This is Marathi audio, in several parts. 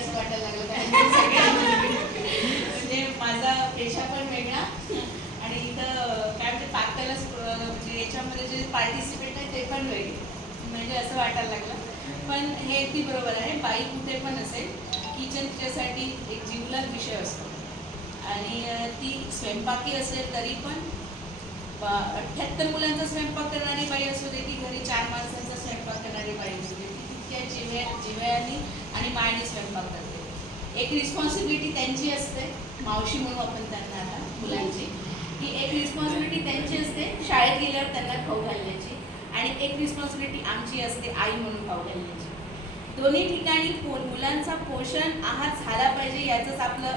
असं वाटायला लागलं म्हणजे माझा पेशा पण वेगळा. आणि इथं काय म्हणते पाककला म्हणजे याच्यामध्ये जे पार्टिसिपेट आहे ते पण वेगळे. म्हणजे असं वाटायला लागलं. पण हे अगदी बरोबर आहे. बाई कुठे पण असेल किचन तिच्यासाठी एक जीवलग विषय असतो. आणि ती स्वयंपाकी असेल तरी पण अठ्ठ्याहत्तर मुलांचा स्वयंपाक करणारी बाई असू दे की घरी चार माणसांचा स्वयंपाक करणारी बाई असू दे ती तितक्या जिव्या जिव्यानी आणि मायने स्वयंपाक करते एक रिस्पॉन्सिबिलिटी त्यांची असते मावशी म्हणून आपण त्यांना आता मुलांची. की एक रिस्पॉन्सिबिलिटी त्यांची असते शाळेत गेल्यावर त्यांना खाऊ घालण्याची. आणि एक रिस्पॉन्सिबिलिटी आमची असते आई म्हणून खाऊ घालण्याची. दोन्ही ठिकाणी पो मुलांचा पोषण आहार झाला पाहिजे याचंच आपलं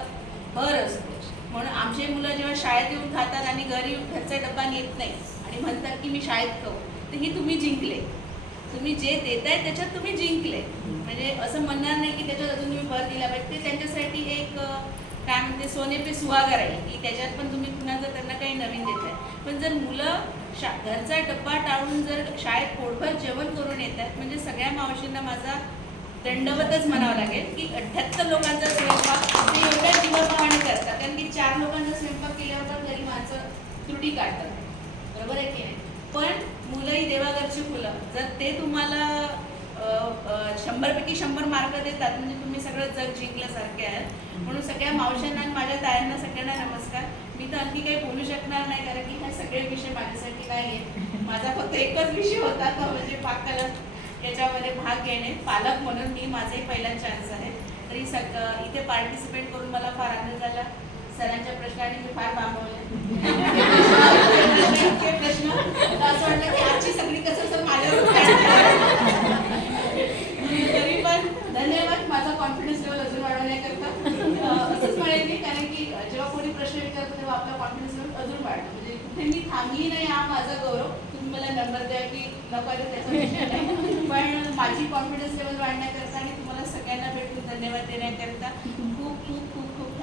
भर असतो. म्हणून आमचे मुलं जेव्हा शाळेत येऊन खातात आणि घरी येऊन घरचा डब्बा नेत नाही आणि म्हणतात की मी शाळेत खाऊ तर ही तुम्ही जिंकले. तुम्ही जे देताय त्याच्यात तुम्ही जिंकले. म्हणजे असं म्हणणार नाही की त्याच्यात अजून तुम्ही भर दिला पाहिजे ते त्यांच्यासाठी एक काय म्हणते सोने पे सुहागर आहे की त्याच्यात पण तुम्ही पुन्हा जर त्यांना काही नवीन देताय. पण जर मुलं शा घरचा डब्बा टाळून जर शाळेत पोटभर जेवण करून येतात म्हणजे सगळ्या मावशींना माझा दंडवतच म्हणावं लागेल की अठ्ठ्याहत्तर लोकांचा स्वयंपाक ते एवढ्या जीवाप्रमाणे करतात कारण की चार लोकांचा स्वयंपाक केल्यावर पण घरी माणसं त्रुटी काढतात. बरोबर आहे की नाही? पण मुलंही देवाघरची फुलं. जर ते तुम्हाला शंभरपैकी शंभर मार्क देतात म्हणजे तुम्ही सगळं जग जिंकल्यासारखे आहेत. म्हणून सगळ्या मावशांना आणि माझ्या तायांना सगळ्यांना नमस्कार. मी तर आणखी काही बोलू शकणार नाही कारण की हे सगळे विषय माझ्यासाठी नाही आहेत माझा फक्त एकच विषय होता तो म्हणजे पाककला. याच्यामध्ये भाग घेणे. पालक म्हणून मी माझाही पहिला चान्स आहे. तरी सग इथे पार्टिसिपेट करून मला फार आनंद झाला. सरांच्या प्रश्नाने मी फार बांबवले इतके प्रश्न तर असं वाटलं की आजची सगळी कसं सर माझ्यावर काढते. तरी पण धन्यवाद माझा कॉन्फिडन्स लेवल अजून वाढवण्याकरता अं, असंच म्हणेन मी कारण की जेव्हा कोणी प्रश्न विचारतो तेव्हा आपला कॉन्फिडन्स लेवल अजून वाढतो मी थांबली नाही हा माझा गौरव. तुम्ही मला नंबर द्या की नको आहे त्याचा नाही. पण माझी कॉन्फिडन्स लेवल वाढण्याकरता आणि तुम्हाला सगळ्यांना भेटून धन्यवाद देण्याकरता खूप खूप खूप